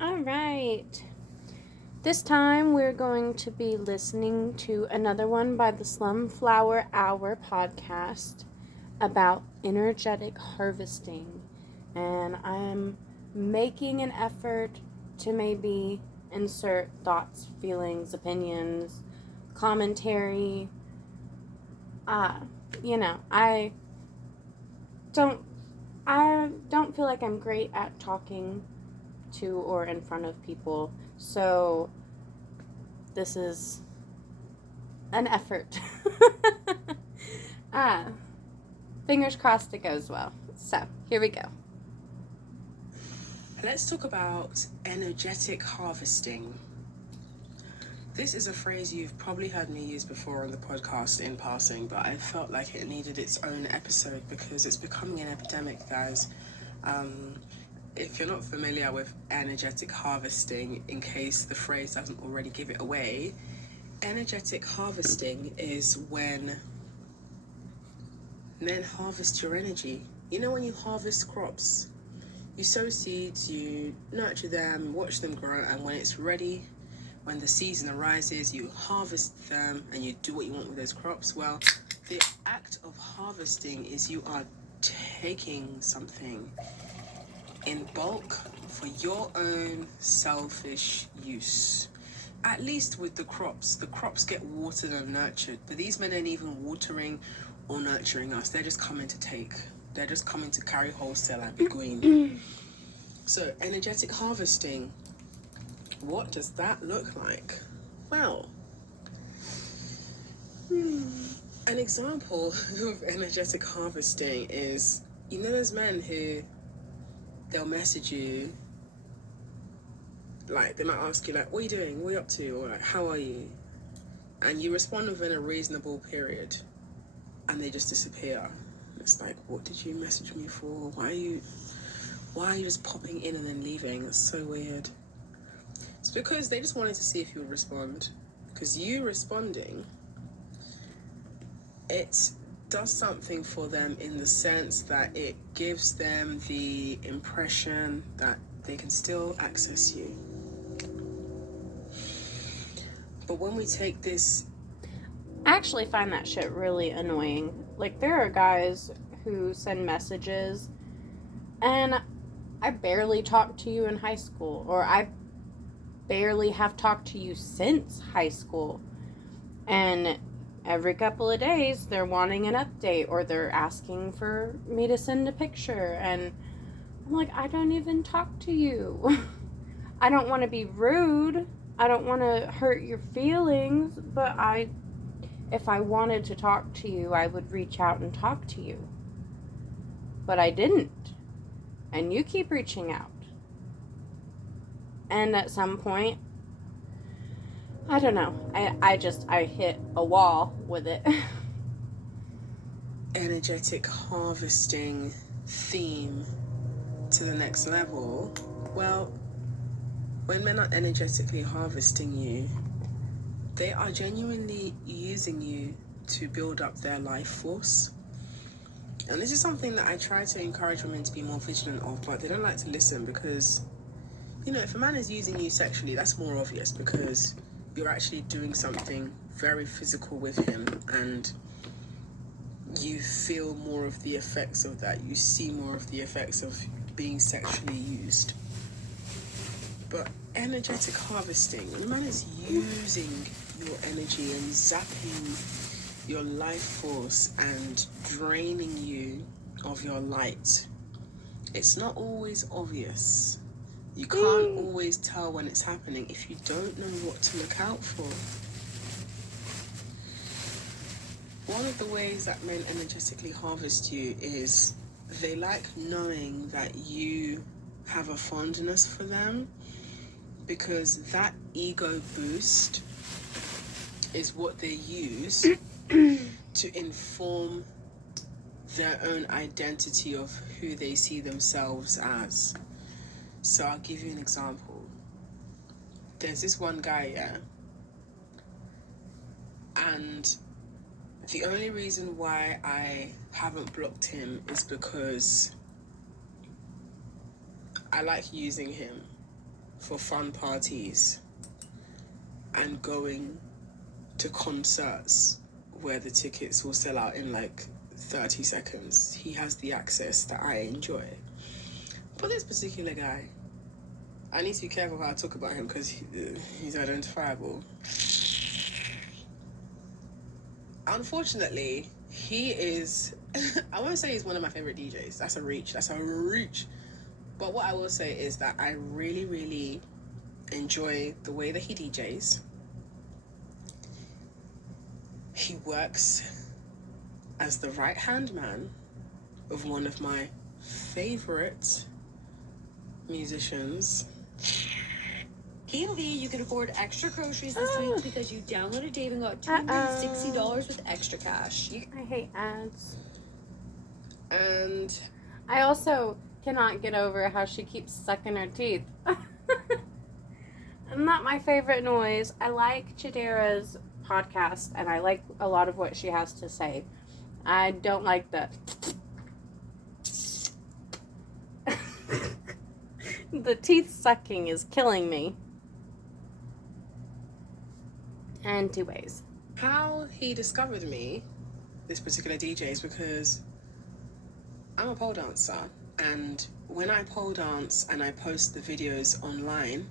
All right. This time we're going to be listening to another one by the Slumflower Hour podcast about energetic harvesting. And I'm making an effort to maybe insert thoughts, feelings, opinions, commentary. Uh, you know, don't I don't feel like I'm great at talking to or in front of people. So this is an effort. ah, Fingers crossed it goes well. So here we go. Let's talk about energetic harvesting. This is a phrase you've probably heard me use before on the podcast in passing, but I felt like it needed its own episode because it's becoming an epidemic, guys. If you're not familiar with energetic harvesting, in case the phrase doesn't already give it away, energetic harvesting is when men harvest your energy. You know when you harvest crops, you sow seeds, you nurture them, watch them grow, and when it's ready, when the season arises, you harvest them and you do what you want with those crops. Well, the act of harvesting is you are taking something in bulk for your own selfish use. At least with the crops get watered and nurtured, but these men ain't even watering or nurturing us. They're just coming to take. They're just coming to carry wholesale and be green. So energetic harvesting, what does that look like? Well, an example of energetic harvesting is, you know those men who they'll message you, like they might ask you like, what are you doing, what are you up to, or like, how are you, and you respond within a reasonable period and they just disappear. It's like, what did you message me for? Why are you just popping in and then leaving? It's so weird. It's because they just wanted to see if you would respond, because you responding, it does something for them in the sense that it gives them the impression that they can still access you. But when we take this... I actually find that shit really annoying. Like, there are guys who send messages, and I barely talked to you in high school, or I barely have talked to you since high school. And every couple of days, they're wanting an update, or they're asking for me to send a picture, and I'm like, I don't even talk to you. I don't want to be rude. I don't want to hurt your feelings, but if I wanted to talk to you, I would reach out and talk to you. But I didn't. And you keep reaching out. And at some point, I don't know. I hit a wall with it. Energetic harvesting theme to the next level. Well, when men are energetically harvesting you, they are genuinely using you to build up their life force. And this is something that I try to encourage women to be more vigilant of, but they don't like to listen because, you know, if a man is using you sexually, that's more obvious because you're actually doing something very physical with him and you feel more of the effects of that. You see more of the effects of being sexually used. But energetic harvesting, when a man is using your energy and zapping your life force and draining you of your light, it's not always obvious. You can't always tell when it's happening if you don't know what to look out for. One of the ways that men energetically harvest you is they like knowing that you have a fondness for them, because that ego boost is what they use to inform their own identity of who they see themselves as. So I'll give you an example. There's this one guy, yeah, and the only reason why I haven't blocked him is because I like using him for fun parties and going to concerts where the tickets will sell out in like 30 seconds. He has the access that I enjoy. But this particular guy, I need to be careful how I talk about him because he's identifiable. Unfortunately, he is, I won't say he's one of my favorite DJs. That's a reach. But what I will say is that I really, really enjoy the way that he DJs. He works as the right-hand man of one of my favorite musicians. P&V, you can afford extra groceries this week because you downloaded Dave and got $260 with extra cash. I hate ads. And I also cannot get over how she keeps sucking her teeth. Not my favorite noise. I like Chidera's podcast and I like a lot of what she has to say. I don't like the the teeth sucking is killing me. Anyways, how he discovered me, this particular DJ, is because I'm a pole dancer, and when I pole dance and I post the videos online,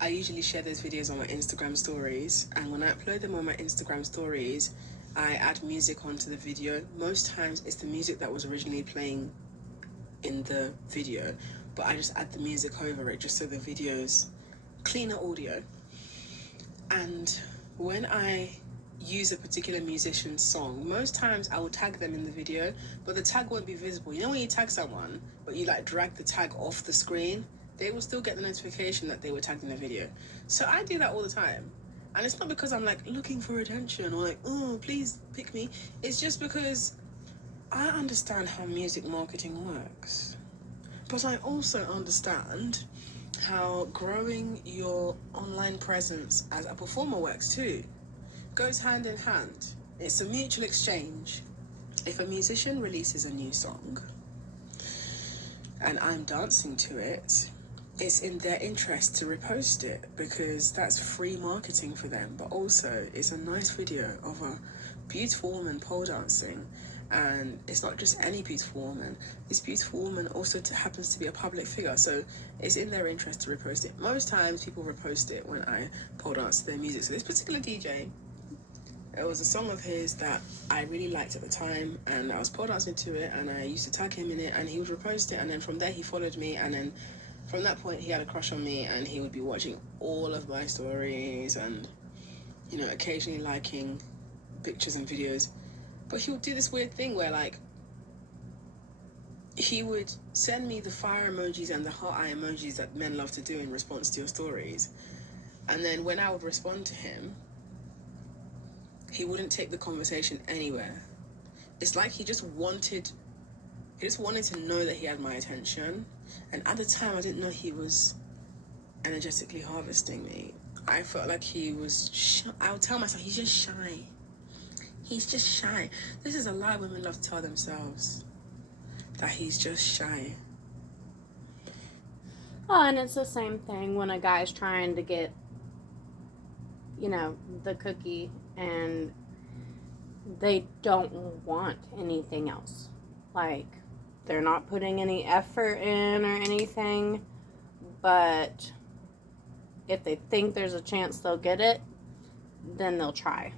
I usually share those videos on my Instagram stories, and when I upload them on my Instagram stories, I add music onto the video. Most times it's the music that was originally playing in the video, but I just add the music over it just so the video's cleaner audio. And when I use a particular musician's song, most times I will tag them in the video, but the tag won't be visible. You know when you tag someone but you like drag the tag off the screen, they will still get the notification that they were tagged in the video. So I do that all the time, and it's not because I'm like looking for attention or like, oh please pick me. It's just because I understand how music marketing works, but I also understand how growing your online presence as a performer works too. Goes hand in hand. It's a mutual exchange. If a musician releases a new song and I'm dancing to it, it's in their interest to repost it because that's free marketing for them, but also it's a nice video of a beautiful woman pole dancing. And it's not just any beautiful woman. This beautiful woman also happens to be a public figure, so it's in their interest to repost it. Most times people repost it when I pole dance to their music. So this particular DJ, it was a song of his that I really liked at the time, and I was pole dancing to it, and I used to tag him in it, and he would repost it, and then from there he followed me, and then from that point he had a crush on me, and he would be watching all of my stories and, you know, occasionally liking pictures and videos. But he would do this weird thing where, like, he would send me the fire emojis and the heart eye emojis that men love to do in response to your stories. And then when I would respond to him, he wouldn't take the conversation anywhere. It's like he just wanted to know that he had my attention. And at the time, I didn't know he was energetically harvesting me. I felt like he was shy. I would tell myself, he's just shy. He's just shy. This is a lie women love to tell themselves, that he's just shy. oh, and it's the same thing when a guy's trying to get, you know, the cookie and they don't want anything else. Like, they're not putting any effort in or anything, but if they think there's a chance they'll get it, then they'll try.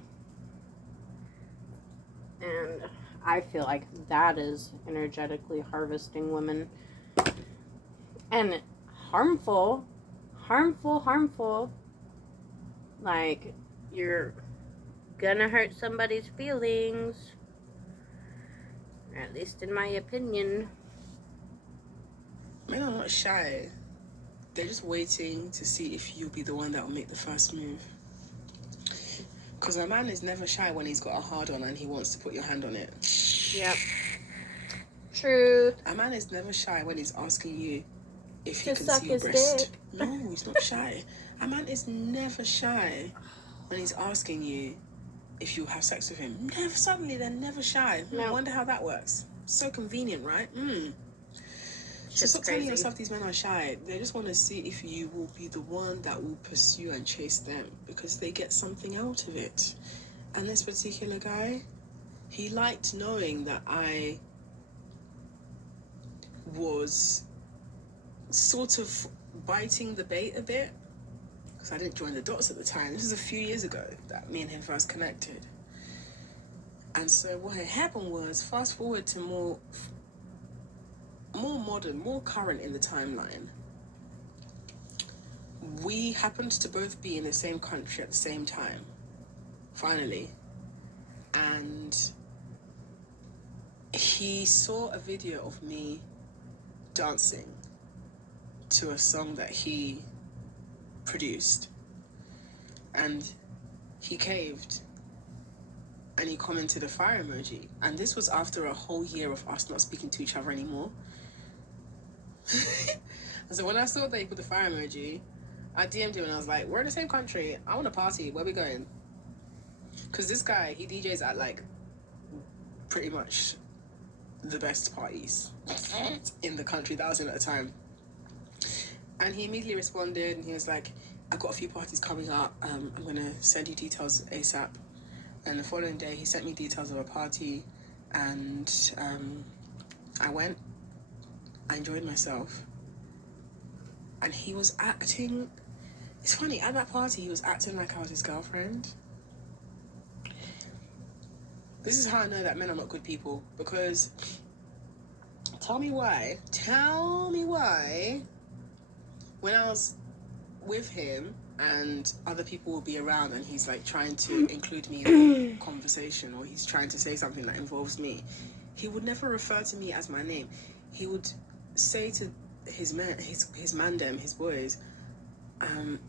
And I feel like that is energetically harvesting women. And harmful. Like, you're gonna hurt somebody's feelings. At least in my opinion. Men are not shy. They're just waiting to see if you'll be the one that will make the first move. Because a man is never shy when he's got a hard on and he wants to put your hand on it. Yep. Truth. A man is never shy when he's asking you if he To can suck see your his breast. dick. No, he's not shy. A man is never shy when he's asking you if you have sex with him. Never. Suddenly they're never shy. No. I wonder how that works. So convenient, right? Shit's stop telling crazy. yourself these men are shy. They just want to see if you will be the one that will pursue and chase them, because they get something out of it. And this particular guy, he liked knowing that I was sort of biting the bait a bit, because I didn't join the dots at the time. This was a few years ago that me and him first connected. And so what had happened was, fast forward to more modern, more current in the timeline. We happened to both be in the same country at the same time, finally. And he saw a video of me dancing to a song that he produced. And he caved. And he commented a fire emoji. And this was after a whole year of us not speaking to each other anymore. And so when I saw that he put the fire emoji, I DM'd him and I was like, we're in the same country. I want to party. Where we going? Because this guy, he DJs at like pretty much the best parties in the country that I was in at the time. And he immediately responded and he was like, I got a few parties coming up. I'm going to send you details ASAP. And the following day, he sent me details of a party, and I went. I enjoyed myself. And he was acting... It's funny, at that party, he was acting like I was his girlfriend. This is how I know that men are not good people, because... Tell me why, when I was with him, and other people will be around and he's like trying to include me in the conversation, or he's trying to say something that involves me, he would never refer to me as my name. He would say to his mandem, his boys,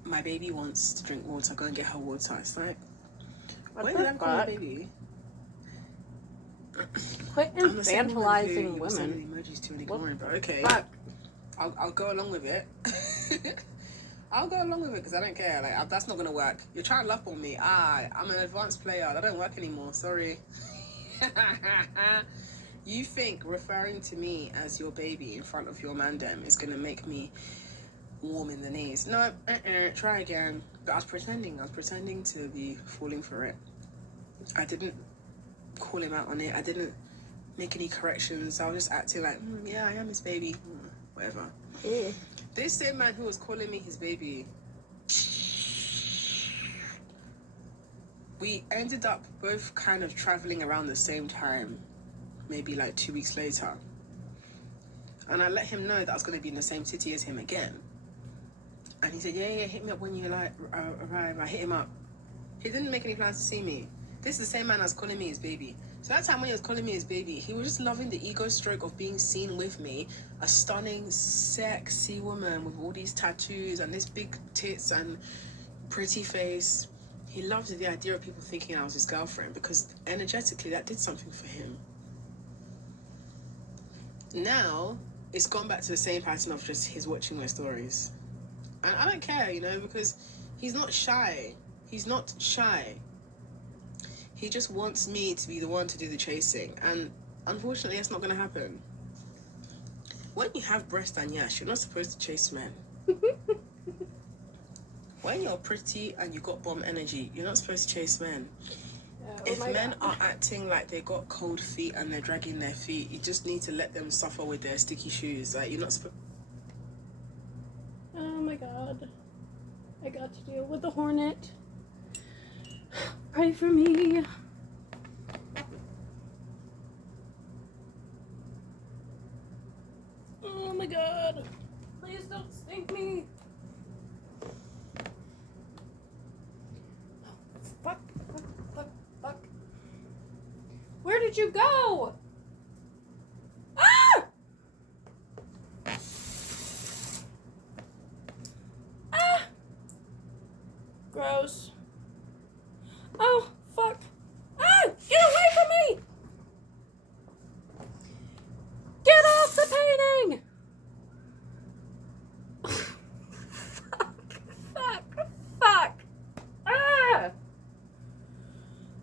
my baby wants to drink water, go and get her water. It's like, why did I call my baby? Quit infantilizing women. Sending emojis to and ignoring, but okay, I'll go along with it. I'll go along with it because I don't care. Like, that's not gonna work. You're trying to love on me. I'm an advanced player. That don't work anymore. Sorry. You think referring to me as your baby in front of your mandem is gonna make me warm in the knees? No. Try again. But I was pretending to be falling for it. I didn't call him out on it. I didn't make any corrections. I was just acting like, yeah, I am his baby. Whatever. Ew. This same man who was calling me his baby, we ended up both kind of traveling around the same time, maybe like 2 weeks later. And I let him know that I was going to be in the same city as him again. And he said, yeah, hit me up when you arrive. I hit him up. He didn't make any plans to see me. This is the same man that's calling me his baby. So that time when he was calling me his baby, he was just loving the ego stroke of being seen with me, a stunning, sexy woman with all these tattoos and this big tits and pretty face. He loved the idea of people thinking I was his girlfriend, because energetically that did something for him. Now, it's gone back to the same pattern of just his watching my stories. And I don't care, because he's not shy. He's not shy. He just wants me to be the one to do the chasing. And unfortunately, that's not going to happen. When you have breast and yash, you're not supposed to chase men. When you're pretty and you got bomb energy, you're not supposed to chase men. If men are acting like they got cold feet and they're dragging their feet, you just need to let them suffer with their sticky shoes. Like, you're not supposed... Oh my god. I got to deal with the hornet. Pray for me. Oh my god. Please don't stink me. Fuck. Where did you go? Ah! Ah! Gross. Oh, fuck. Ah! Get away from me! Get off the painting! Fuck. Ah!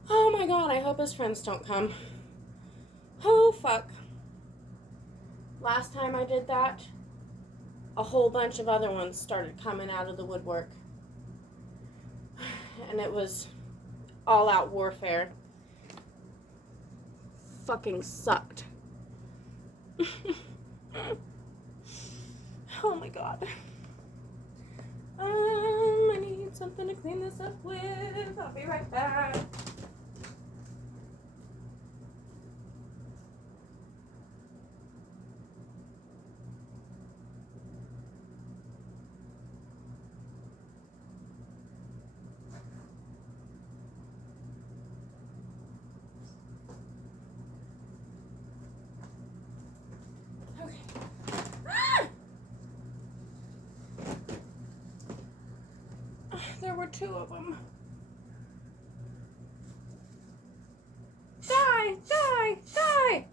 Oh my god, I hope his friends don't come. Oh, fuck. Last time I did that, a whole bunch of other ones started coming out of the woodwork. And it was all out warfare. Fucking sucked. Oh my god. I need something to clean this up with. I'll be right back. Okay. There were 2 of them. Die! Die! Die!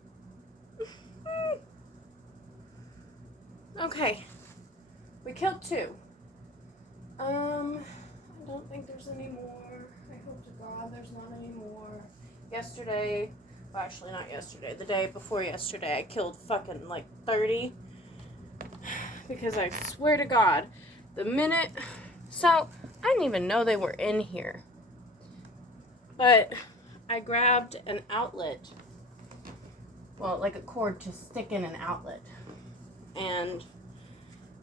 Okay. We killed 2. I don't think there's any more. I hope to God there's not any more. Yesterday, well, actually not yesterday, the day before yesterday, I killed fucking like 30. Because I swear to God, the minute... So, I didn't even know they were in here. But I grabbed an outlet. Well, like a cord to stick in an outlet. And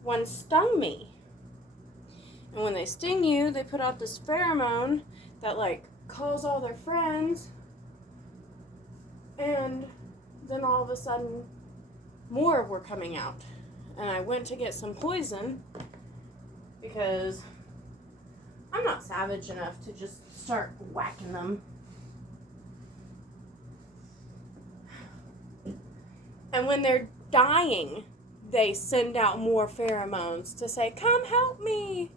one stung me. And when they sting you, they put out this pheromone that, like, calls all their friends. And then all of a sudden, more were coming out. And I went to get some poison because I'm not savage enough to just start whacking them. And when they're dying, they send out more pheromones to say, come help me,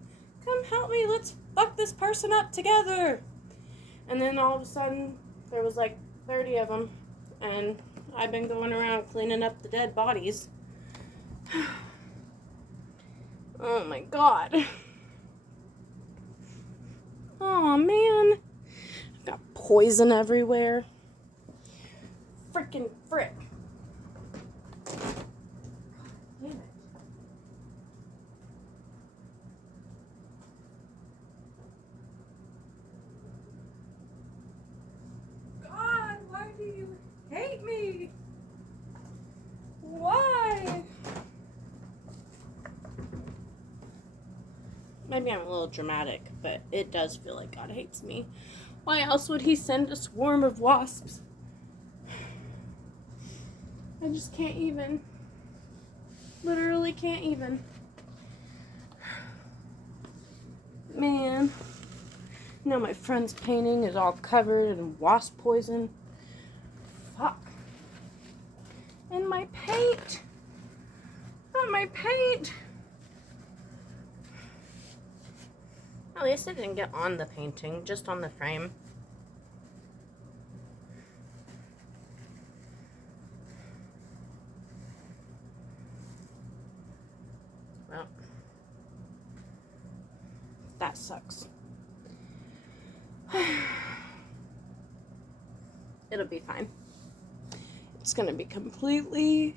let's fuck this person up together. And then all of a sudden, there was like 30 of them, and I've been going around cleaning up the dead bodies. Oh my God. Oh man. I've got poison everywhere. Frickin' frick. Damn it. God, why do you hate me? Why? Maybe I'm a little dramatic, but it does feel like God hates me. Why else would he send a swarm of wasps? I just can't even. Literally can't even. Man. You know, my friend's painting is all covered in wasp poison. Fuck. And my paint. Not my paint. At least it didn't get on the painting, just on the frame. Well, that sucks. It'll be fine. It's gonna be completely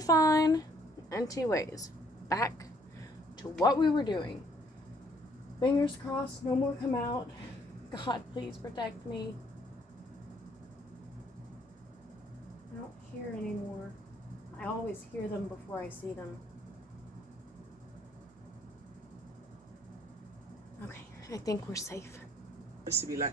fine. Empty ways. Back to what we were doing. Fingers crossed, no more come out. God, please protect me. I don't hear anymore. I always hear them before I see them. Okay, I think we're safe. To be like,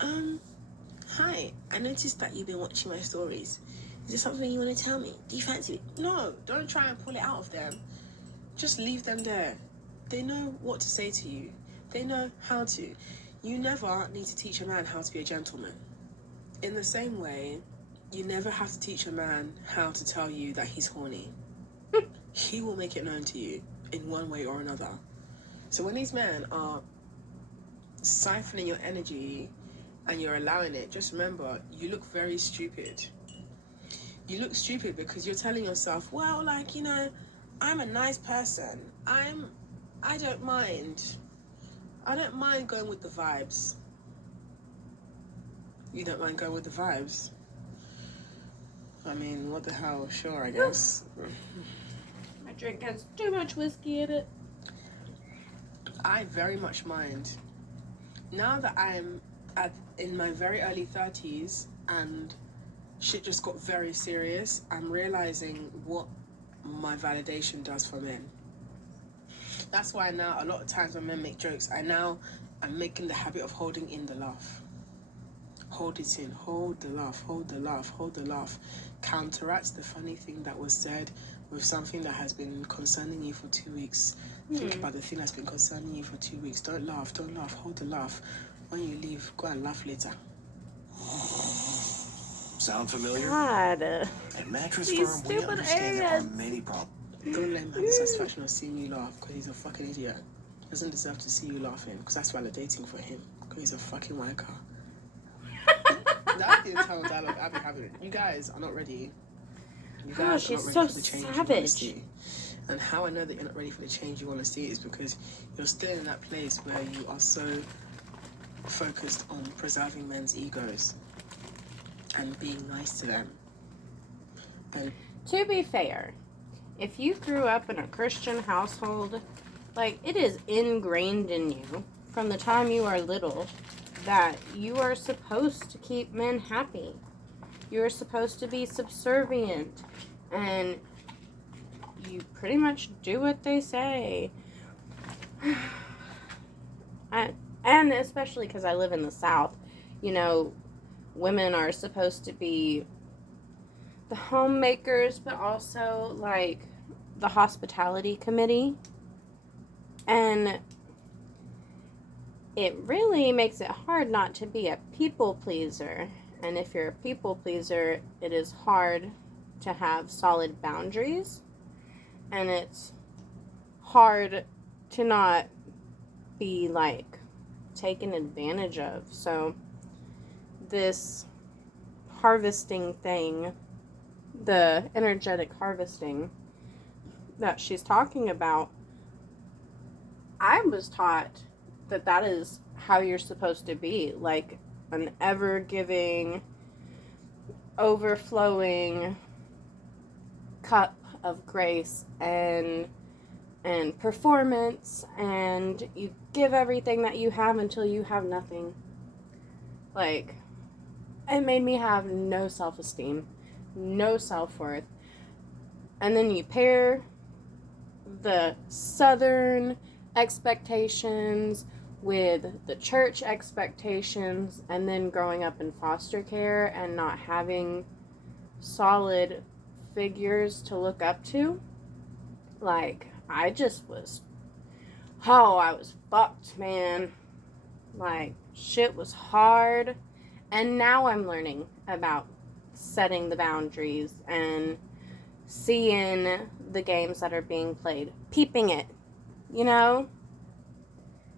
hi, I noticed that you've been watching my stories. Is there something you want to tell me? Do you fancy it? No, don't try and pull it out of them. Just leave them there. They know what to say to you. They know how to. You never need to teach a man how to be a gentleman. In the same way, you never have to teach a man how to tell you that he's horny. He will make it known to you in one way or another. So when these men are siphoning your energy and you're allowing it, just remember, you look very stupid. You look stupid because you're telling yourself, well, like, you know, I'm a nice person. I don't mind. I don't mind going with the vibes. You don't mind going with the vibes? I mean, what the hell? Sure, I guess. My drink has too much whiskey in it. I very much mind. Now that I'm in my very early 30s and shit just got very serious, I'm realizing what my validation does for men. That's why now a lot of times when men make jokes, I'm making the habit of holding in the laugh. Hold it in, hold the laugh, hold the laugh, hold the laugh. Counteract the funny thing that was said with something that has been concerning you for 2 weeks. Think about the thing that's been concerning you for 2 weeks. Don't laugh, hold the laugh. When you leave, go and laugh later. Sound familiar? God. At Mattress These Firm, we stupid understand there are idiots. many problems. Don't let him have the satisfaction of seeing you laugh because he's a fucking idiot. He doesn't deserve to see you laughing because that's validating for him because he's a fucking wanker. That's the internal dialogue I've been having. You guys are not ready. You guys She's are so not ready for the change you want to savage. see. And how I know that you're not ready for the change you want to see is because you're still in that place where you are so focused on preserving men's egos and being nice to them. And To be fair, if you grew up in a Christian household, like, it is ingrained in you from the time you are little that you are supposed to keep men happy. You are supposed to be subservient, and you pretty much do what they say. And especially because I live in the South, you know, women are supposed to be the homemakers, but also, like, the hospitality committee. And it really makes it hard not to be a people pleaser. And if you're a people pleaser, it is hard to have solid boundaries. And it's hard to not be, like, taken advantage of. So this harvesting thing, the energetic harvesting that she's talking about, I was taught that that is how you're supposed to be, like an ever-giving, overflowing cup of grace and performance, and you give everything that you have until you have nothing. Like, it made me have no self-esteem, no self-worth. And then you pair the Southern expectations with the church expectations, and then growing up in foster care and not having solid figures to look up to. Like, I was fucked, man. Like, shit was hard. And now I'm learning about setting the boundaries and seeing the games that are being played, peeping it, you know?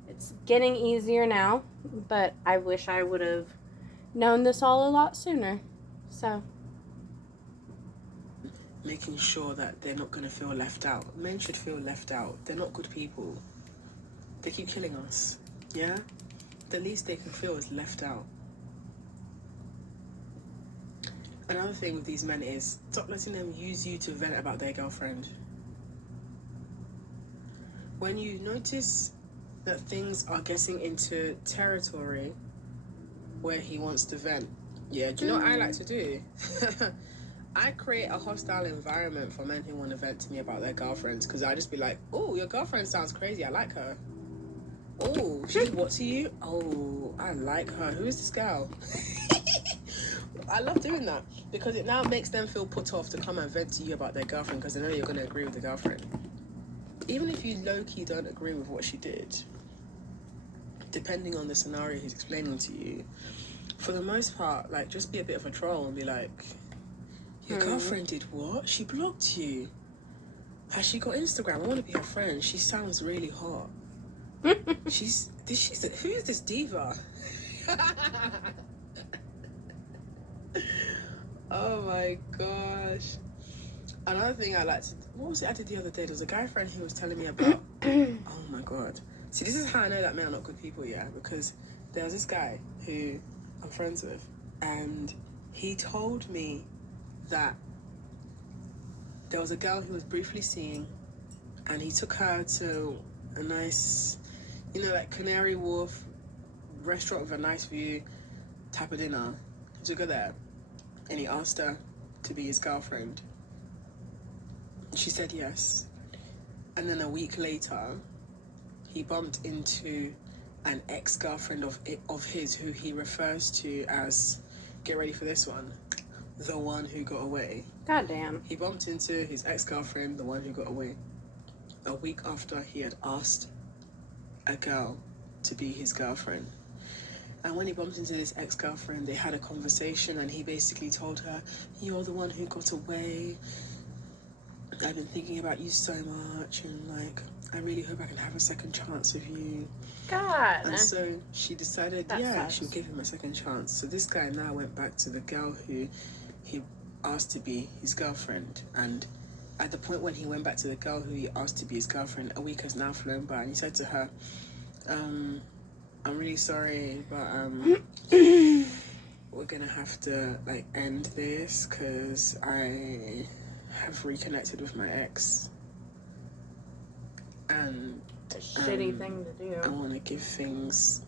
It's getting easier now, but I wish I would have known this all a lot sooner. So, making sure that they're not going to feel left out. Men should feel left out. They're not good people. They keep killing us. Yeah? The least they can feel is left out. Another thing with these men is stop letting them use you to vent about their girlfriend. When you notice that things are getting into territory where he wants to vent, yeah, do you know what I like to do? I create a hostile environment for men who want to vent to me about their girlfriends, because I just be like, oh, your girlfriend sounds crazy, I like her. Oh, she's what to you? Oh, I like her. Who is this girl? I love doing that because it now makes them feel put off to come and vent to you about their girlfriend because they know you're going to agree with the girlfriend. Even if you low-key don't agree with what she did, depending on the scenario he's explaining to you, for the most part, like, just be a bit of a troll and be like, your girlfriend did what? She blocked you. Has she got Instagram? I want to be her friend. She sounds really hot. Who is this diva? Oh my gosh. Another thing I like to... What was it I did the other day? There was a guy friend who was telling me about... Oh my god. See, this is how I know that men are not good people, yeah? Because there was this guy who I'm friends with, and he told me that there was a girl he was briefly seeing, and he took her to a nice, like Canary Wharf restaurant with a nice view type of dinner. He took her there, and he asked her to be his girlfriend. She said yes. And then a week later, he bumped into an ex-girlfriend of his who he refers to as, get ready for this one, the one who got away. Goddamn. He bumped into his ex-girlfriend, the one who got away, a week after he had asked a girl to be his girlfriend. And when he bumped into this ex-girlfriend, they had a conversation, and he basically told her, "You're the one who got away. I've been thinking about you so much, and like, I really hope I can have a second chance with you." God. And so she decided, That she'll sucks. give him a second chance. So this guy now went back to the girl who he asked to be his girlfriend. And at the point when he went back to the girl who he asked to be his girlfriend, a week has now flown by, and he said to her, "I'm really sorry, but we're gonna have to like end this because I have reconnected with my ex, and A shitty thing to do. I want to give things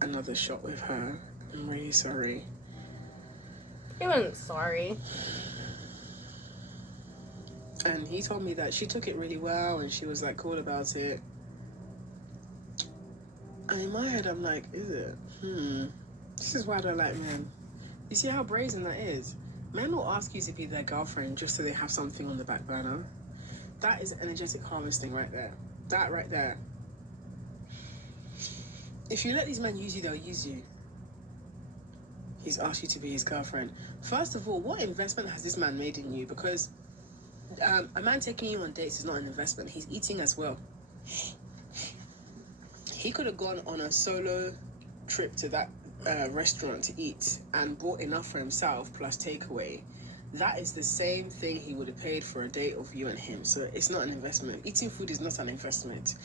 another shot with her. I'm really sorry." He wasn't sorry. And he told me that she took it really well, and she was like cool about it. And in my head, I'm like, is it? This is why I don't like men. You see how brazen that is? Men will ask you to be their girlfriend just so they have something on the back burner. That is energetic harvesting right there. That right there. If you let these men use you, they'll use you. He's asked you to be his girlfriend. First of all, what investment has this man made in you? Because a man taking you on dates is not an investment. He's eating as well. He could have gone on a solo trip to that restaurant to eat and bought enough for himself plus takeaway. That is the same thing he would have paid for a date of you and him. So it's not an investment. Eating food is not an investment.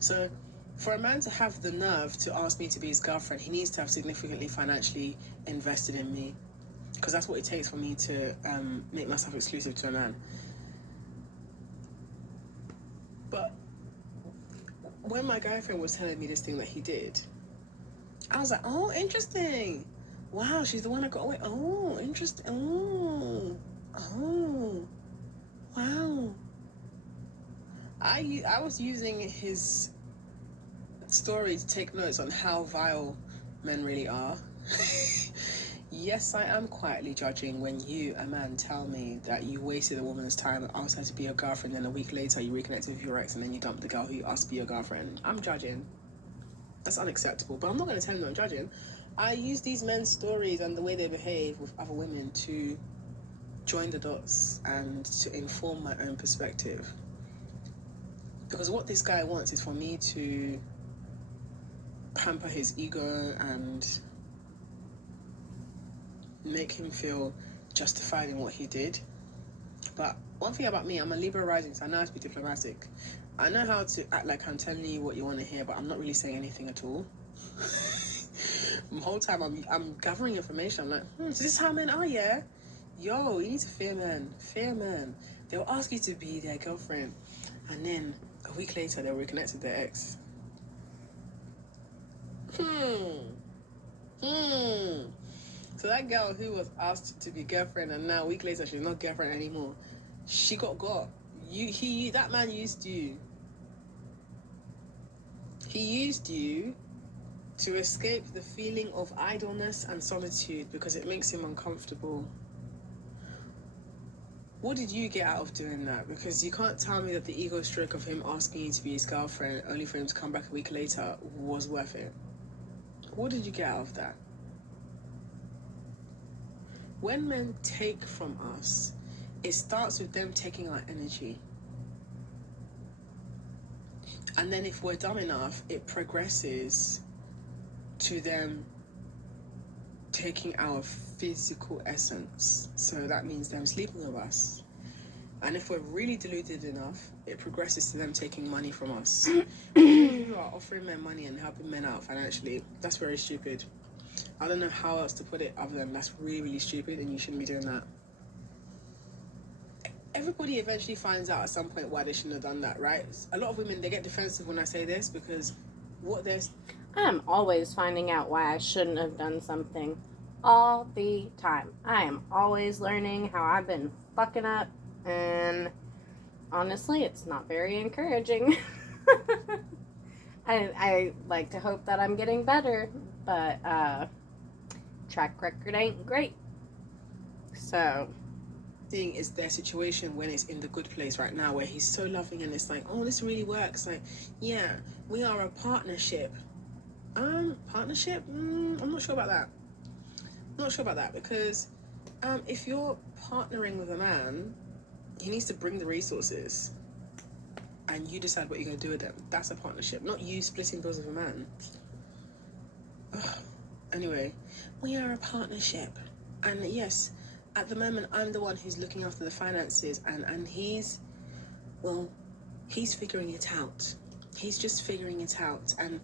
So for a man to have the nerve to ask me to be his girlfriend, he needs to have significantly financially invested in me, because that's what it takes for me to make myself exclusive to a man. But when my girlfriend was telling me this thing that he did, I was like, oh, interesting. Wow, she's the one that got away. Oh, interesting. Oh, wow. I was using his story to take notes on how vile men really are. Yes, I am quietly judging when you, a man, tell me that you wasted a woman's time and asked her to be your girlfriend, and a week later you reconnected with your ex and then you dumped the girl who you asked to be your girlfriend. I'm judging. That's unacceptable, but I'm not going to tell him I'm judging. I use these men's stories and the way they behave with other women to join the dots and to inform my own perspective. Because what this guy wants is for me to pamper his ego and make him feel justified in what he did. But one thing about me, I'm a Libra rising, so I know how to be diplomatic. I know how to act like I'm telling you what you want to hear, but I'm not really saying anything at all. The whole time I'm gathering information. I'm like, so this is how men are, yeah? Yo, you need to fear men. Fear men. They'll ask you to be their girlfriend, and then a week later they'll reconnect with their ex. So that girl who was asked to be girlfriend and now a week later she's not girlfriend anymore, she got. That man used you. He used you to escape the feeling of idleness and solitude because it makes him uncomfortable. What did you get out of doing that? Because you can't tell me that the ego stroke of him asking you to be his girlfriend only for him to come back a week later was worth it. What did you get out of that? When men take from us, it starts with them taking our energy. And then if we're dumb enough, it progresses to them taking our physical essence. So that means them sleeping with us. And if we're really deluded enough, it progresses to them taking money from us. Women who are offering men money and helping men out financially, that's very stupid. I don't know how else to put it other than that's really, really stupid and you shouldn't be doing that. everybody eventually finds out at some point why they shouldn't have done that, right? A lot of women, they get defensive when I say this because what they're... I'm always finding out why I shouldn't have done something. All the time. I am always learning how I've been fucking up, and honestly, it's not very encouraging. I like to hope that I'm getting better, but track record ain't great. So thing is their situation when it's in the good place right now, where he's so loving and it's like, oh, this really works. Like, yeah, we are a partnership. Partnership? I'm not sure about that. Because if you're partnering with a man, he needs to bring the resources and you decide what you're going to do with them. That's a partnership, not you splitting bills with a man. Ugh. Anyway, we are a partnership. And yes, at the moment, I'm the one who's looking after the finances, and he's figuring it out. He's just figuring it out, and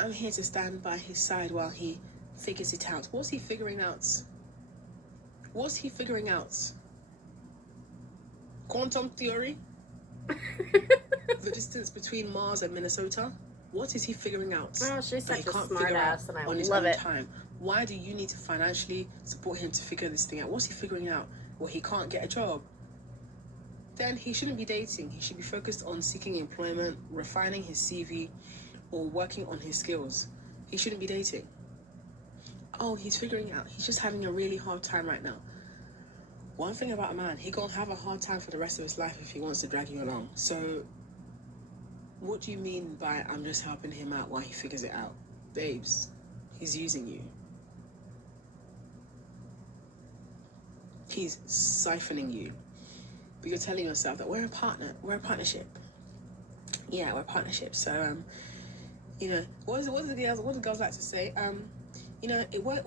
I'm here to stand by his side while he figures it out. What's he figuring out? Quantum theory? The distance between Mars and Minnesota? What is he figuring out? oh, she's that he such a can't smart figure ass, out and I on his love own it. time? Why do you need to financially support him to figure this thing out? What's he figuring out? Well, he can't get a job. Then he shouldn't be dating. He should be focused on seeking employment, refining his CV, or working on his skills. He shouldn't be dating. Oh, he's figuring out. He's just having a really hard time right now. One thing about a man, he gonna have a hard time for the rest of his life if he wants to drag you along. So, what do you mean by I'm just helping him out while he figures it out? Babes, he's using you. He's siphoning you. But you're telling yourself that we're a partnership. Yeah, we're a partnership. So, what do the girls like to say? It won't...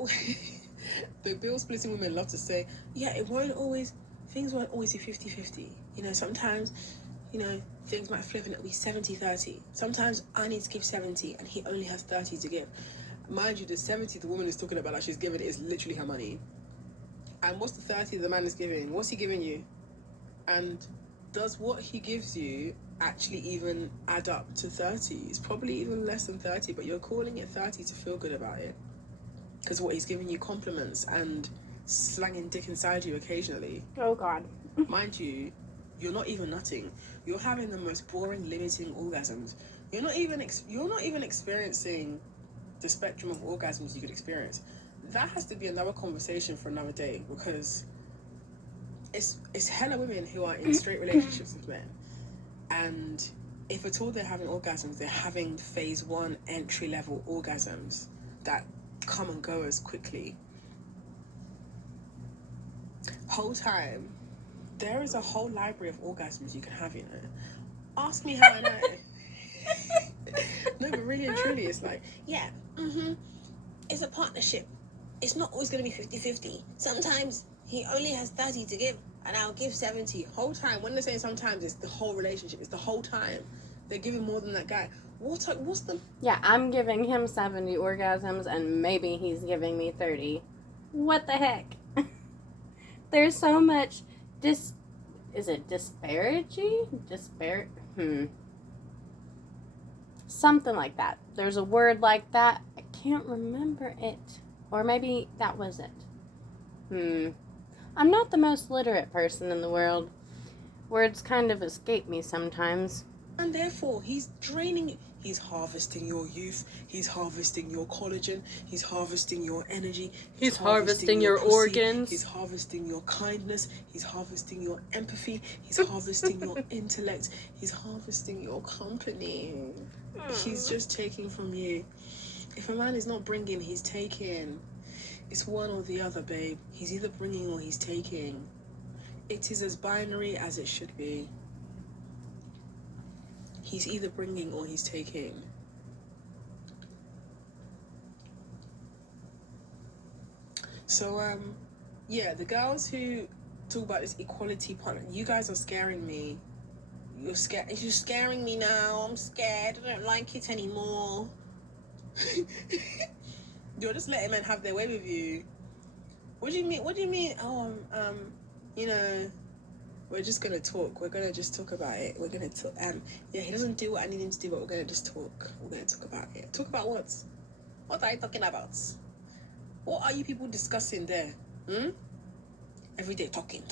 The bill splitting women love to say, yeah, things won't always be 50-50. Sometimes, things might flip and it'll be 70-30. Sometimes I need to give 70 and he only has 30 to give. Mind you, the 70 the woman is talking about that she's giving is literally her money. And what's the 30 the man is giving? What's he giving you? And does what he gives you actually even add up to 30? It's probably even less than 30, but you're calling it 30 to feel good about it. Because what, he's giving you compliments and slanging dick inside you occasionally. Oh, God. Mind you, you're not even nutting. You're having the most boring, limiting orgasms. You're not even experiencing the spectrum of orgasms you could experience. That has to be another conversation for another day, because it's hella women who are in straight relationships with men, and if at all they're having orgasms, they're having phase 1 entry level orgasms that come and go as quickly. Whole time, there is a whole library of orgasms you can have, Ask me how I know. No, but really and truly, it's like, yeah, it's a partnership. It's not always going to be 50-50. Sometimes he only has 30 to give, and I'll give 70. Whole time. When they're saying sometimes, it's the whole relationship. It's the whole time. They're giving more than that guy. What's the... Yeah, I'm giving him 70 orgasms, and maybe he's giving me 30. What the heck? There's so much is it disparity? Something like that. There's a word like that. I can't remember it. Or maybe that was it. I'm not the most literate person in the world. Words kind of escape me sometimes. And therefore, he's draining you. He's harvesting your youth. He's harvesting your collagen. He's harvesting your energy. He's harvesting your pussy. organs. He's harvesting your kindness. He's harvesting your empathy. He's harvesting your intellect. He's harvesting your company. He's just taking from you. If a man is not bringing, he's taking. It's one or the other, babe. He's either bringing or he's taking. It is as binary as it should be. He's either bringing or he's taking. So, yeah, the girls who talk about this equality part, you guys are scaring me. You're scaring me now. I'm scared. I don't like it anymore. You're just letting men have their way with you. What do you mean? Oh, We're just gonna talk. We're gonna just talk about it. We're gonna talk. Yeah, he doesn't do what I need him to do, but we're gonna just talk. We're gonna talk about it. Talk about what? What are you talking about? What are you people discussing there? Every day talking.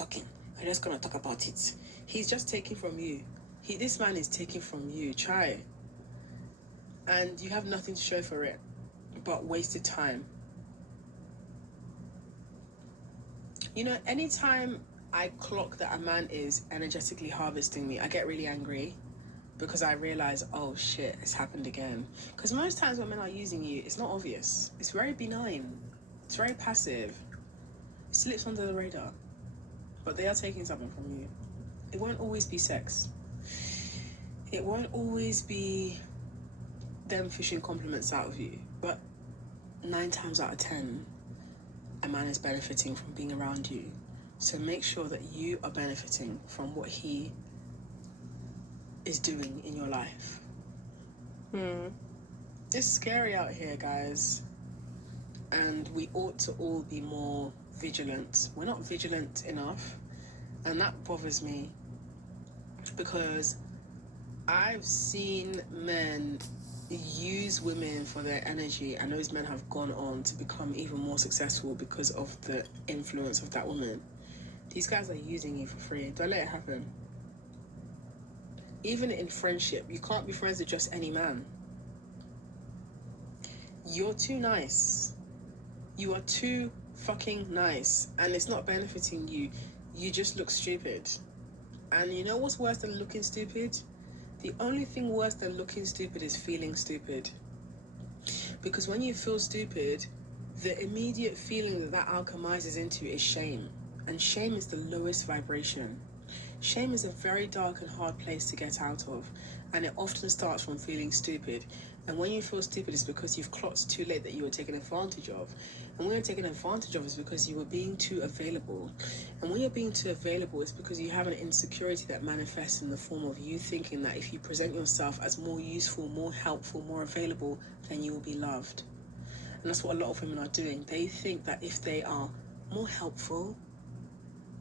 We're just gonna talk about it. He's just taking from you. This man is taking from you. Try. And you have nothing to show for it but wasted time. You know, anytime I clock that a man is energetically harvesting me, I get really angry because I realize, oh shit, it's happened again. Because most times when men are using you, it's not obvious. It's very benign. It's very passive. It slips under the radar. But they are taking something from you. It won't always be sex. It won't always be them fishing compliments out of you. But 9 times out of 10, a man is benefiting from being around you. So make sure that you are benefiting from what he is doing in your life. It's scary out here, guys. And we ought to all be more vigilant. We're not vigilant enough. And that bothers me. Because I've seen men use women for their energy, and those men have gone on to become even more successful because of the influence of that woman. These guys are using you for free. Don't let it happen. Even in friendship, you can't be friends with just any man. You're too nice. You are too fucking nice, and it's not benefiting you. You just look stupid. And you know what's worse than looking stupid? The only thing worse than looking stupid is feeling stupid. Because when you feel stupid, the immediate feeling that alchemizes into is shame. And shame is the lowest vibration. Shame is a very dark and hard place to get out of. And it often starts from feeling stupid. And when you feel stupid, it's because you've clocked too late that you were taken advantage of. And when you're taken advantage of, it's because you were being too available. And when you're being too available, it's because you have an insecurity that manifests in the form of you thinking that if you present yourself as more useful, more helpful, more available, then you will be loved. And that's what a lot of women are doing. They think that if they are more helpful,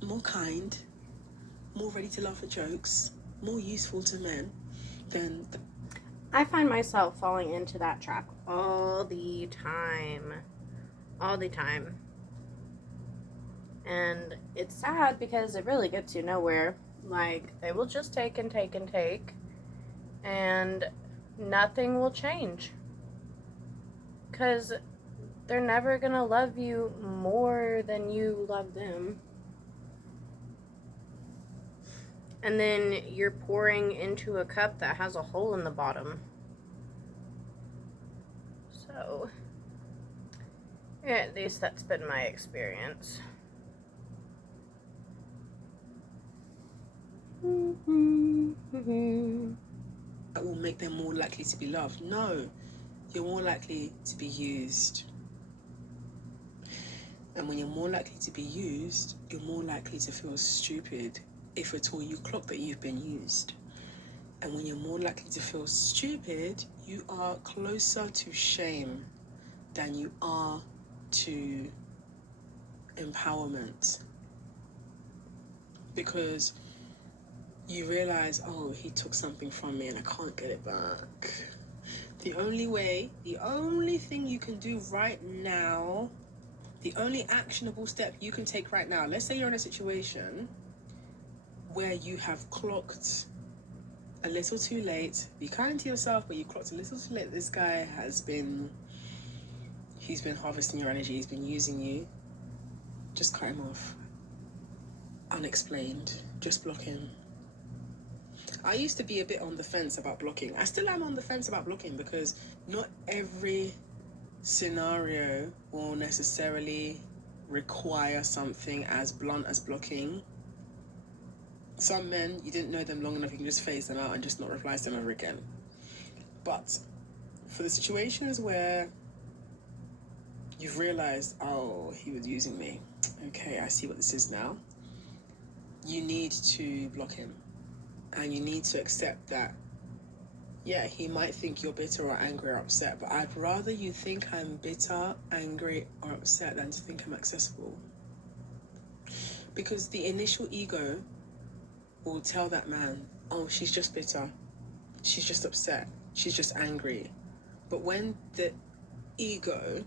more kind, more ready to laugh at jokes, more useful to men, then I find myself falling into that trap all the time. And it's sad because it really gets you nowhere. Like, they will just take and take and take, and nothing will change. Because they're never going to love you more than you love them. And then you're pouring into a cup that has a hole in the bottom. So, yeah, at least that's been my experience. that will make them more likely to be loved. No, you're more likely to be used. And when you're more likely to be used, you're more likely to feel stupid if at all you clock that you've been used. And when you're more likely to feel stupid, you are closer to shame than you are to empowerment. Because you realize, oh, he took something from me and I can't get it back. The only thing you can do right now, the only actionable step you can take right now, let's say you're in a situation where you have clocked a little too late. Be kind to yourself, but you clocked a little too late. This guy he's been harvesting your energy, he's been using you. Just cut him off. Unexplained. Just block him. I used to be a bit on the fence about blocking. I still am on the fence about blocking because not every scenario will necessarily require something as blunt as blocking. Some men, you didn't know them long enough, you can just phase them out and just not reply to them ever again. But for the situations where you've realized, oh, he was using me. Okay, I see what this is now. You need to block him. And you need to accept that, yeah, he might think you're bitter or angry or upset, but I'd rather you think I'm bitter, angry, or upset than to think I'm accessible. Because the initial ego will tell that man, oh, she's just bitter, she's just upset, she's just angry. But when the ego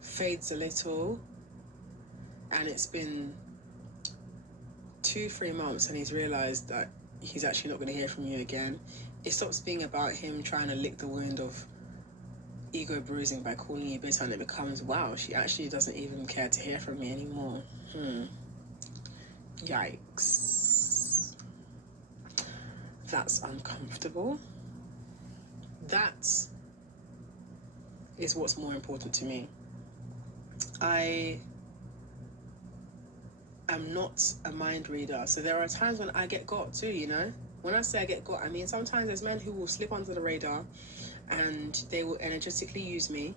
fades a little and it's been 2-3 months and he's realized that he's actually not going to hear from you again, it stops being about him trying to lick the wound of ego bruising by calling you bitter, and it becomes, wow, she actually doesn't even care to hear from me anymore. Yikes. That's uncomfortable. That is what's more important to me. I am not a mind reader, so there are times when I get got too, you know? When I say I get got, I mean sometimes there's men who will slip under the radar and they will energetically use me,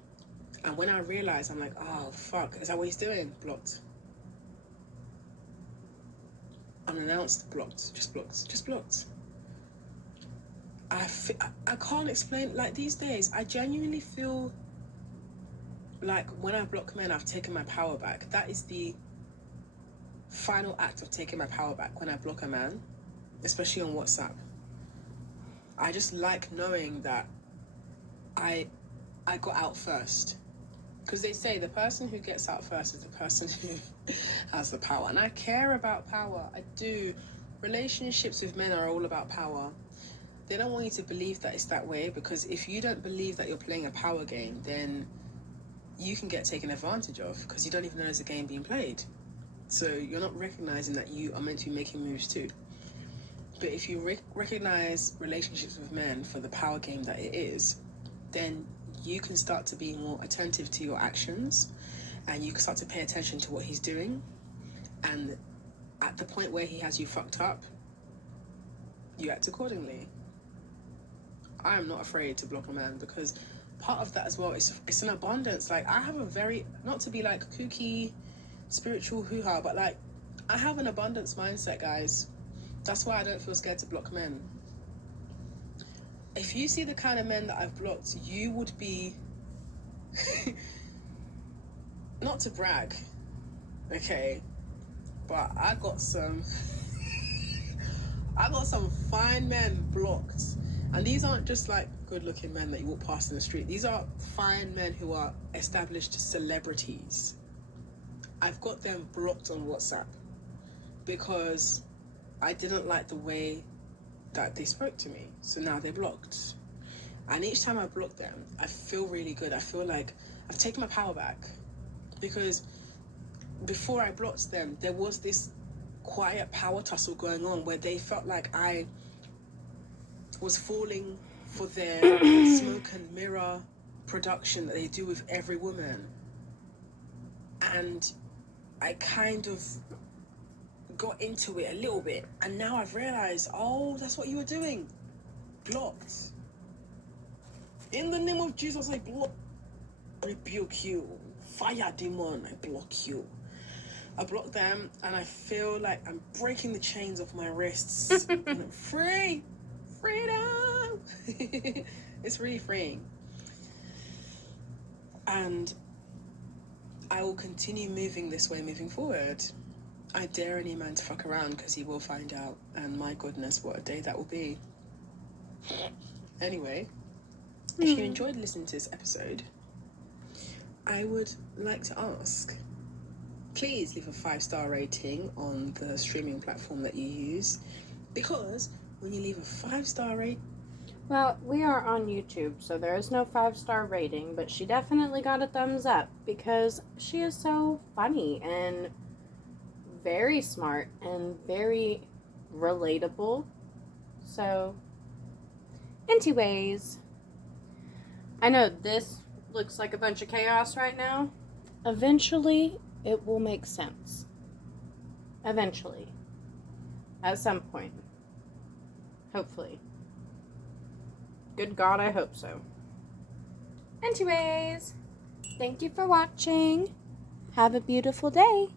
and when I realize, I'm like, oh fuck, is that what he's doing? Blocked. Unannounced, blocked. Just blocked. I can't explain, like these days, I genuinely feel like when I block men, I've taken my power back. That is the final act of taking my power back, when I block a man, especially on WhatsApp. I just like knowing that I got out first. Because they say the person who gets out first is the person who has the power. And I care about power. I do. Relationships with men are all about power. They don't want you to believe that it's that way, because if you don't believe that you're playing a power game, then you can get taken advantage of, because you don't even know there's a game being played. So you're not recognizing that you are meant to be making moves too. But if you recognize relationships with men for the power game that it is, then you can start to be more attentive to your actions, and you can start to pay attention to what he's doing. And at the point where he has you fucked up, you act accordingly. I am not afraid to block a man, because part of that as well is it's an abundance. Like, I have a very, not to be like kooky spiritual hoo-ha, but like, I have an abundance mindset, guys. That's why I don't feel scared to block men. If you see the kind of men that I've blocked, you would be not to brag, okay, but I got some fine men blocked. And these aren't just like good looking men that you walk past in the street. These are fine men who are established celebrities. I've got them blocked on WhatsApp because I didn't like the way that they spoke to me. So now they're blocked. And each time I block them, I feel really good. I feel like I've taken my power back. Because before I blocked them, there was this quiet power tussle going on where they felt like I was falling for their smoke and mirror production that they do with every woman. And I kind of got into it a little bit, and now I've realized, oh, that's what you were doing. Blocked. In the name of Jesus, I rebuke you. Fire demon, I block you. I block them, and I feel like I'm breaking the chains off my wrists. And I'm free. Freedom. It's really freeing. And I will continue moving this way moving forward. I dare any man to fuck around, because he will find out. And my goodness, what a day that will be. Anyway, if you enjoyed listening to this episode, I would like to ask, please leave a 5-star rating on the streaming platform that you use, because when you leave a 5-star rating... Well, we are on YouTube, so there is no 5-star rating, but she definitely got a thumbs up because she is so funny and very smart and very relatable. So, anyways, I know this looks like a bunch of chaos right now. Eventually, it will make sense. Eventually. At some point. Hopefully. Good God, I hope so. Anyways, thank you for watching. Have a beautiful day.